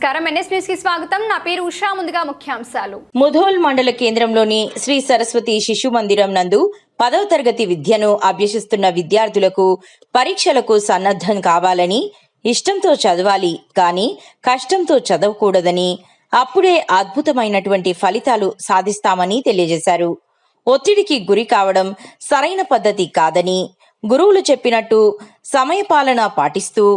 నమస్కారం, NS news కి స్వాగతం. నా పేరు ఉషా. ముందుగా ముఖ్యాంశాలు. ముధోల్ మండల కేంద్రంలోని శ్రీ సరస్వతి శిశు మందిరం నందు 10వ తరగతి విద్యను అభ్యసిస్తున్న విద్యార్థులకు పరీక్షలకు సన్నద్ధం కావాలని, ఇష్టంతో చదవాలి కానీ కష్టంతో చదవకూడదని, అప్పుడే అద్భుతమైనటువంటి ఫలితాలు సాధిస్తామని తెలియజేశారు. ఒత్తిడికి గురి కావడం సరైన పద్ధతి కాదని, గురువులు చెప్పినట్టు సమయపాలన పాటిస్తూ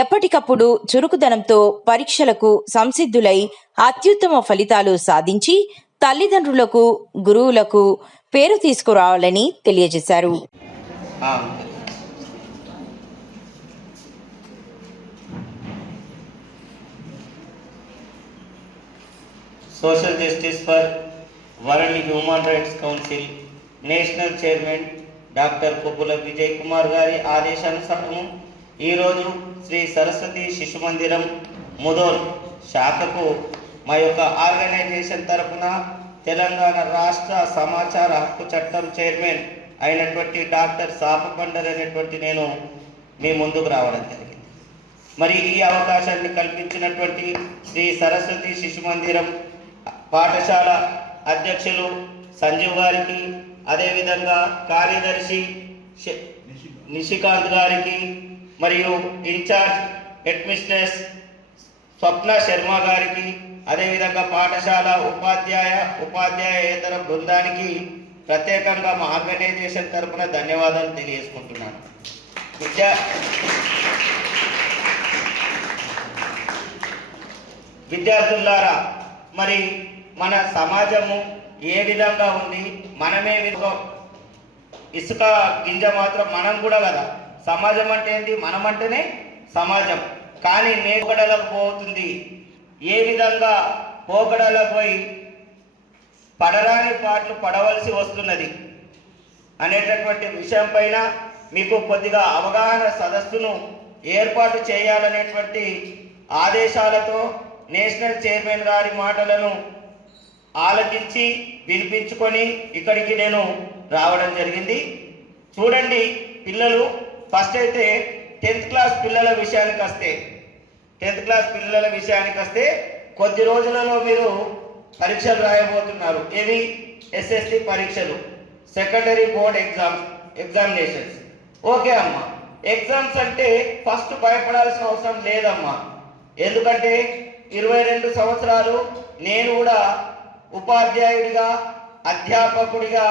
ఎప్పటికప్పుడు చురుకుదనంతో పరీక్షలకు సంసిద్ధులై అత్యుత్తమ ఫలితాలు సాధించి తల్లిదండ్రులకు, గురువులకు పేరు తీసుకురావాలని తెలియజేశారు. Social justice for world human rights council national chairman doctor Koppula Vijay Kumar గారి ఆదేశానుసారము ఈరోజు శ్రీ సరస్వతి శిశు మందిరం ముధోల్ శాఖకు మా యొక్క ఆర్గనైజేషన్ తరఫున తెలంగాణ రాష్ట్ర సమాచార హక్కు చట్టం చైర్మన్ అయినటువంటి డాక్టర్ సాపకొండర్ అనేటువంటి నేను మీ ముందుకు రావడం జరిగింది. మరి ఈ అవకాశాన్ని కల్పించినటువంటి శ్రీ సరస్వతి శిశు మందిరం పాఠశాల అధ్యక్షులు సంజీవ్ గారికి, అదేవిధంగా కార్యదర్శి నిషికాంత్ గారికి, మరియు ఇన్ఛార్జ్ హెడ్మిస్ట్రెస్ స్వప్న శర్మ గారికి, అదేవిధంగా పాఠశాల ఉపాధ్యాయేతర బృందానికి ప్రత్యేకంగా మా ఆర్గనైజేషన్ తరఫున ధన్యవాదాలు తెలియజేసుకుంటున్నాను. విద్యార్థులారా, మరి మన సమాజము ఏ విధంగా ఉంది, మనమే ఇసుక గింజ మాత్రం మనం కూడా కదా. సమాజం అంటే ఏంటి? మనం అంటేనే సమాజం. కానీ పోకడలకు పోతుంది. ఏ విధంగా పోకడలకు పోయి పడరాని పాటలు పడవలసి వస్తున్నది అనేటటువంటి విషయం పైన మీకు కొద్దిగా అవగాహన సదస్సును ఏర్పాటు చేయాలనేటువంటి ఆదేశాలతో నేషనల్ చైర్మన్ గారి మాటలను ఆలకించి వినిపించుకొని ఇక్కడికి నేను రావడం జరిగింది. చూడండి పిల్లలు, ఫస్ట్ అయితే 10th క్లాస్ పిల్లల విషయానికి వస్తే కొద్ది రోజులలో మీరు పరీక్షలు రాయబోతున్నారు. ఏవి? ఎస్ఎస్సి పరీక్షలు, సెకండరీ బోర్డ్ ఎగ్జామినేషన్స్. ఓకే అమ్మా, ఎగ్జామ్స్ అంటే ఫస్ట్ భయపడాల్సిన అవసరం లేదమ్మా. ఎందుకంటే 22 సంవత్సరాలు నేను కూడా ఉపాధ్యాయుడిగా, అధ్యాపకుడిగా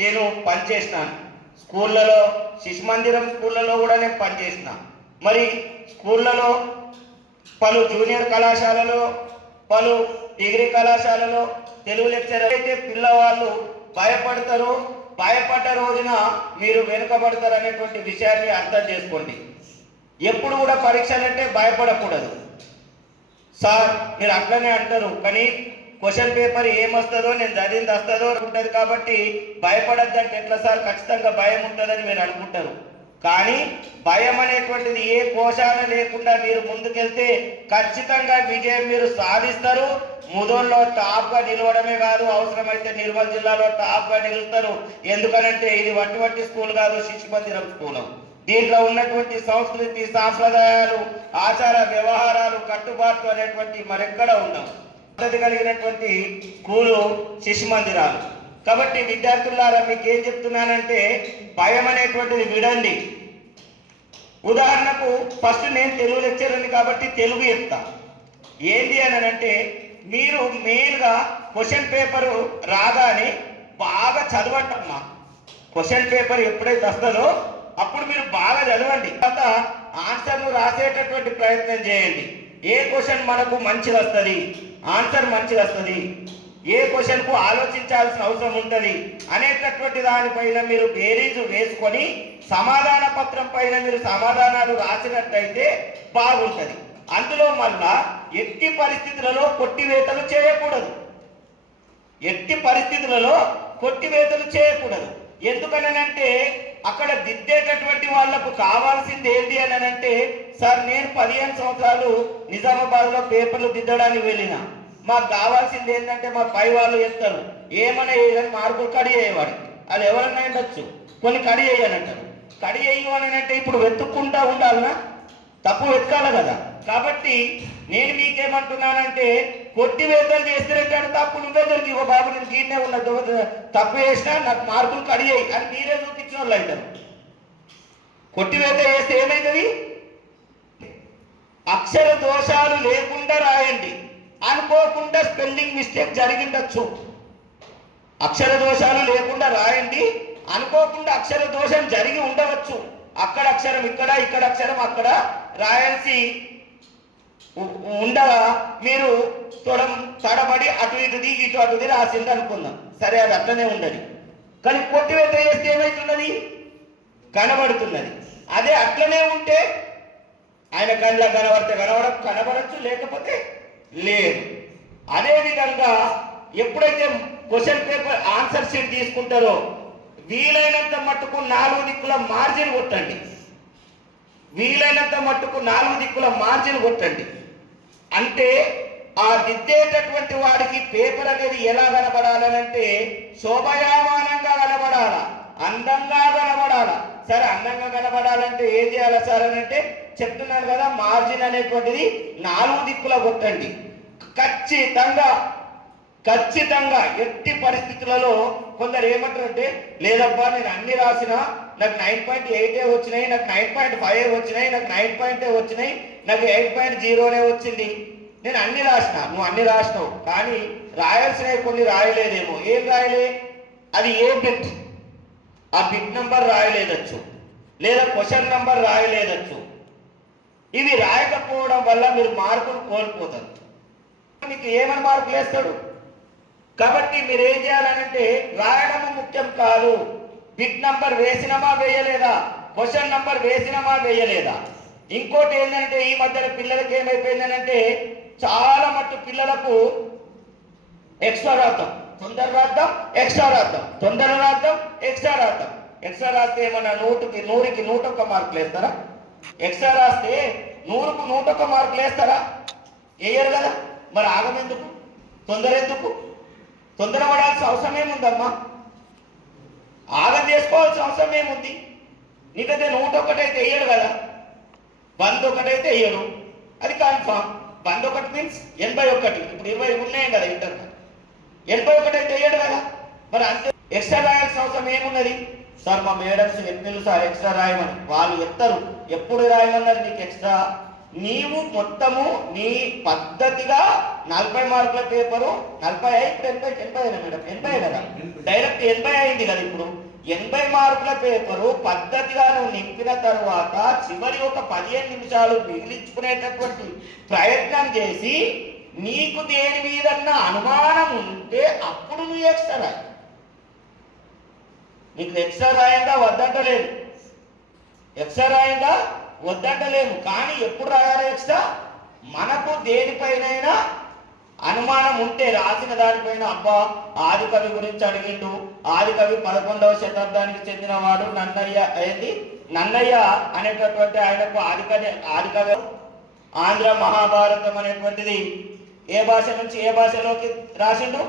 నేను పనిచేసినాను. స్కూళ్ళలో, శిశు మందిరం స్కూళ్ళలో కూడా నేను పనిచేసిన. మరి స్కూళ్ళలో, పలు జూనియర్ కళాశాలలో, పలు డిగ్రీ కళాశాలలో తెలుగు లెక్చరర్ అయితే పిల్లవాళ్ళు భయపడతారు. భయపడ్డ రోజున మీరు వెనుకబడతారు అనేటువంటి విషయాన్ని అర్థం చేసుకోండి. ఎప్పుడు కూడా పరీక్షలంటే భయపడకూడదు. సార్ మీరు అట్లనే అంటారు, కానీ క్వశ్చన్ పేపర్ ఏమొస్తుందో, నేను చదివింది వస్తుందో ఉంటుంది కాబట్టి భయపడద్దంటే ఎట్లా సార్? ఖచ్చితంగా భయం ఉంటుందని మీరు అనుకుంటారు. కానీ భయం అనేటువంటిది ఏ పోషణ లేకుండా మీరు ముందుకెళ్తే ఖచ్చితంగా విజయం మీరు సాధిస్తారు. ముధోల్లో టాప్గా నిలవడమే కాదు, అవసరమైతే నిర్మల్ జిల్లాలో టాప్గా నిలుస్తారు. ఎందుకనంటే ఇది వట్టి స్కూల్ కాదు, శిశు మందిరం స్కూల్. దీంట్లో ఉన్నటువంటి సంస్కృతి, సాంప్రదాయాలు, ఆచార వ్యవహారాలు, కట్టుబాట్లు అనేటువంటి మరెక్కడ ఉండవు. పద్ధతి కలిగినటువంటి స్కూలు శిశు మందిరాలు. కాబట్టి విద్యార్థులారా, మీకు ఏం చెప్తున్నానంటే భయం అనేటువంటిది విడండి. ఉదాహరణకు ఫస్ట్ నేను తెలుగు లెక్చరర్ని కాబట్టి తెలుగు చెప్తా. ఏంటి అని అంటే, మీరు మెయిన్గా క్వశ్చన్ పేపరు రాగానే బాగా చదవంటమ్మా. క్వశ్చన్ పేపర్ ఎప్పుడైతే వస్తుందో అప్పుడు మీరు బాగా చదవండి. తర్వాత ఆన్సర్ను రాసేటటువంటి ప్రయత్నం చేయండి. ఏ క్వశ్చన్ మనకు మంచిగా వస్తుంది, ఆన్సర్ మంచిగా వస్తుంది, ఏ క్వశ్చన్కు ఆలోచించాల్సిన అవసరం ఉంటుంది అనేటటువంటి దానిపైన మీరు బేరీజు వేసుకొని సమాధాన పత్రం పైన మీరు సమాధానాలు రాసినట్టయితే బాగుంటుంది. అందులో మళ్ళా ఎట్టి పరిస్థితులలో కొట్టివేతలు చేయకూడదు. ఎందుకనంటే అక్కడ దిద్దేటటువంటి వాళ్లకు కావాల్సింది ఏంటి అని అంటే, సార్ నేను 15 సంవత్సరాలు నిజామాబాద్లో పేపర్లు దిద్దడానికి వెళ్ళిన, మాకు కావాల్సింది ఏంటంటే మా పై వాళ్ళు చెప్తారు ఏమన్నా ఏదని మార్కులు కడి అయ్యేవాడికి. అది ఎవరన్నా ఉండొచ్చు, కొన్ని కడి అయ్యానంటారు. కడి అయ్యి అని అంటే ఇప్పుడు వెతుక్కుంటా ఉండాలనా? తప్పు వెతకాలి కదా. కాబట్టి నేను మీకేమంటున్నానంటే కొట్టివేతలు చేస్తారంటే తప్పు నువ్వే దొరికి ఓ బాబు నేను గీనే ఉన్న తప్పు చేసినా నాకు మార్కులు కడియాయి అని మీరే చూపించిన వాళ్ళు అవుతారు. కొట్టివేత చేస్తే ఏమవుతుంది? అక్షర దోషాలు లేకుండా రాయండి. అనుకోకుండా స్పెల్లింగ్ మిస్టేక్ జరిగిండొచ్చు. అక్షర దోషాలు లేకుండా రాయండి. అనుకోకుండా అక్షర దోషం జరిగి ఉండవచ్చు. అక్కడ అక్షరం ఇక్కడ, ఇక్కడ అక్షరం అక్కడ రాయాల్సి ఉండగా మీరు తడబడి అటు ఇటుది ఇటు అటుది రాసింది అనుకుందాం. సరే, అది అట్లనే ఉండదు. కానీ కొట్టివేత చేస్తే ఏమవుతున్నది? కనబడుతున్నది. అదే అట్లనే ఉంటే ఆయన కళ్ళ కనబడచ్చు, లేకపోతే లేదు. అదేవిధంగా ఎప్పుడైతే క్వశ్చన్ పేపర్ ఆన్సర్ షీట్ తీసుకుంటారో వీలైనంత మట్టుకు 4 దిక్కుల మార్జిన్ కొట్టండి. వీలైనంత మట్టుకు 4 దిక్కుల మార్జిన్ కొట్టండి. అంటే ఆ దిద్దేటటువంటి వాడికి పేపర్ అనేది ఎలా కనబడాలనంటే శోభయామానంగా కనబడాల, అందంగా కనబడాల. సరే, అందంగా కనబడాలంటే ఏం చేయాలి సార్ అని అంటే చెప్తున్నాను కదా, మార్జిన్ అనేటువంటిది 4 దిక్కుల కొట్టండి. ఖచ్చితంగా ఎట్టి పరిస్థితులలో కొందరు ఏమంటారంటే లేదబ్బా నేను అన్ని రాసినా నాకు 9.8 వచ్చినాయి, నాకు 9.5 వచ్చినాయి, నాకు 9 వచ్చినాయి, నాకు 8.0 వచ్చింది, నేను అన్ని రాసిన. నువ్వు అన్ని రాసినావు, కానీ రాయాల్సినవి కొన్ని రాయలేదేమో. ఏం రాయలే? అది ఏ బిట్, ఆ బిట్ నంబర్ రాయలేదచ్చు, లేదా క్వశ్చన్ నంబర్ రాయలేదచ్చు. ఇవి రాయకపోవడం వల్ల మీరు మార్కులు కోల్పోతారు. మీకు ఏమని మార్కులు వేస్తాడు? కాబట్టి మీరు ఏం చేయాలనంటే రాయడం ముఖ్యం కాదు. బిట్ నంబర్ వేసినమా వేయలేదా, క్వశ్చన్ నంబర్ వేసినమా వేయలేదా. ఇంకోటి ఏంటంటే ఈ మధ్యన పిల్లలకి ఏమైపోయిందనంటే చాలా మట్టు పిల్లలకు ఎక్స్ట్రా రాద్దాం, తొందర రాద్దాం, ఎక్స్ట్రా రాద్దాం, తొందర రాద్దాం, ఎక్స్ట్రా రాద్దాం. ఎక్స్ట్రా రాస్తే ఏమన్నా 100కి 101 మార్కులు వేస్తారా? ఎక్స్ట్రా రాస్తే 100కు 101 మార్కులు వేస్తారా? వేయరు కదా. మరి ఆగమెందుకు, తొందర ఎందుకు? తొందర పడాల్సిన అవసరం ఏముందమ్మా? ఆగం చేసుకోవాల్సిన అవసరం ఏముంది? నీకైతే 101 అయితే వేయడు కదా, 101 అయితే వేయడు, అది కన్ఫామ్. 101 మీన్స్ 81. ఇప్పుడు 20 ఉన్నాయి కదా ఇంటర్, 81 అయితే వేయడు కదా. మరి అంతే ఎక్స్ట్రా రాయాల్సిన అవసరం ఏమున్నది? సార్ మా మేడమ్స్ చెప్పిళ్ళు సార్ ఎక్స్ట్రా రాయమని, వాళ్ళు చెప్తారు. ఎప్పుడు రాయమన్నారు నీకు ఎక్స్ట్రా? నీవు మొత్తము నీ పద్ధతిగా 40 మార్కుల పేపరు 40 ఇప్పుడు 80 మేడం 80 కదా, డైరెక్ట్ 80 అయింది కదా. ఇప్పుడు 80 మార్కుల పేపరు పద్ధతిగా నువ్వు నింపిన తర్వాత చివరి ఒక 15 నిమిషాలు మిగిలించుకునేటటువంటి ప్రయత్నం చేసి నీకు దేని మీదన్నా అనుమానం ఉంటే అప్పుడు నువ్వు ఎక్స్ట్రా రాయి. నీకు ఎక్స్ట్రా రాయంగా వద్దంటలేదు, ఎక్స్ట్రా రాయంగా వద్దంటలేము. కానీ ఎప్పుడు రాయాలి ఎక్స్ట్రా? మనకు దేనిపైనైనా అనుమానం ఉంటే, రాసిన దానిపైన అబ్బా ఆదికవి గురించి అడిగిండు, ఆదికవి 11వ శతాబ్దానికి చెందినవాడు నన్నయ్య అనేటటువంటి ఆయనకు ఆదికవి ఆంధ్ర మహాభారతం అనేటువంటిది ఏ భాష నుంచి ఏ భాషలోకి రాసిండు?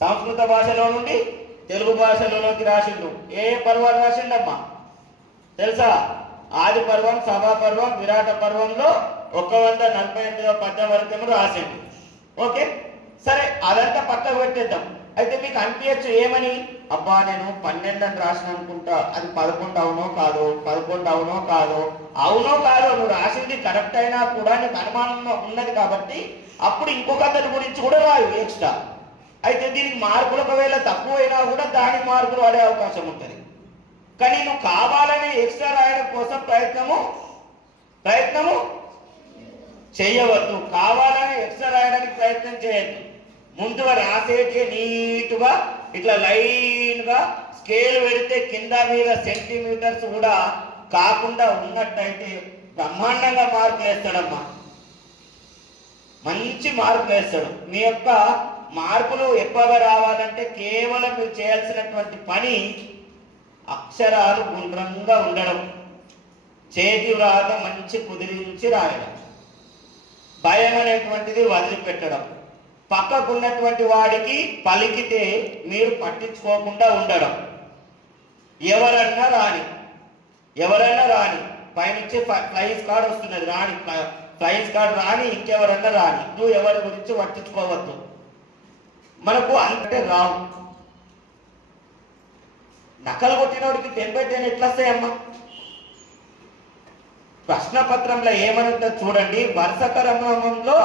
సంస్కృత భాషలో నుండి తెలుగు భాషలోకి రాసిండు. ఏ పర్వాలు రాసిండమ్మా తెలుసా? ఆది పర్వం, సభా పర్వం, విరాట పర్వంలో 148వ పద్యం వరకేమో రాసిండు. ఓకే, సరే అదంతా పక్కకు పెట్టేద్దాం. అయితే మీకు అనిపించచ్చు ఏమని, అబ్బా నేను 12 అని రాసిన అనుకుంటా, అది 11 అవునో కాదో, 11 అవునో కాదో. అవునో కాదో నువ్వు రాసింది కరెక్ట్ అయినా కూడా నీకు అనుమానం ఉన్నది కాబట్టి అప్పుడు ఇంకొక అతని గురించి కూడా రాయు ఎక్స్ట్రా. అయితే దీనికి మార్కులు ఒకవేళ తక్కువైనా కూడా దానికి మార్కులు పడే అవకాశం ఉంటుంది. కానీ నువ్వు కావాలని ఎక్స్ట్రా రాయడం కోసం ప్రయత్నము చేయవద్దు. కావాలని ఎక్స్ట్రా రాయడానికి ప్రయత్నం చేయొద్దు. ముందుగా రాసేటి నీటుగా ఇట్లా లైన్గా స్కేల్ పెడితే కింద మీద సెంటీమీటర్స్ కూడా కాకుండా ఉన్నట్టయితే బ్రహ్మాండంగా మార్కులు వేస్తాడమ్మా, మంచి మార్కులు వేస్తాడు. మీ యొక్క మార్కులు ఎక్కువగా రావాలంటే కేవలం మీరు చేయాల్సినటువంటి పని అక్షరాలు గుండ్రంగా ఉండడం, చేతి వ్రాత మంచి కుదిరించి రాయడం, భయం అనేటువంటిది వదిలిపెట్టడం, పక్కకున్నటువంటి వాడికి పలికితే మీరు పట్టించుకోకుండా ఉండడం. ఎవరన్నా రాని పైనుంచి ఫ్లైస్ కార్డ్ వస్తున్నది, రాని ఫ్లయింగ్ స్క్వాడ్ రాని ఇంకెవరన్నా రాని, నువ్వు ఎవరి గురించి పట్టించుకోవద్దు. మనకు అంటే రావు. నకలు కొట్టినోడికి 10/10 ఎట్లా వస్తాయమ్మా? ప్రశ్నపత్రంలో ఏమనుందో చూడండి. వరుస క్రమంలో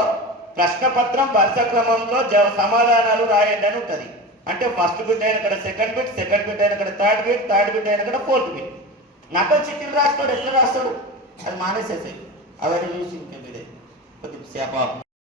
ప్రశ్నపత్రం వరుస క్రమంలో సమాధానాలు రాయండి అని ఉంటుంది. అంటే ఫస్ట్ బిట్ అయిన ఇక్కడ సెకండ్ బిట్, సెకండ్ బిట్ అయిన ఇక్కడ థర్డ్ బిట్, థర్డ్ బిట్ అయిన ఇక్కడ ఫోర్త్ బిట్. నకలు చిట్టీలు రాస్తాడు, ఎట్లా రాస్తాడు? అది మానేసేసాయి. అవన్నీ చూసి ఇంకా మీరే కొద్దిసేపు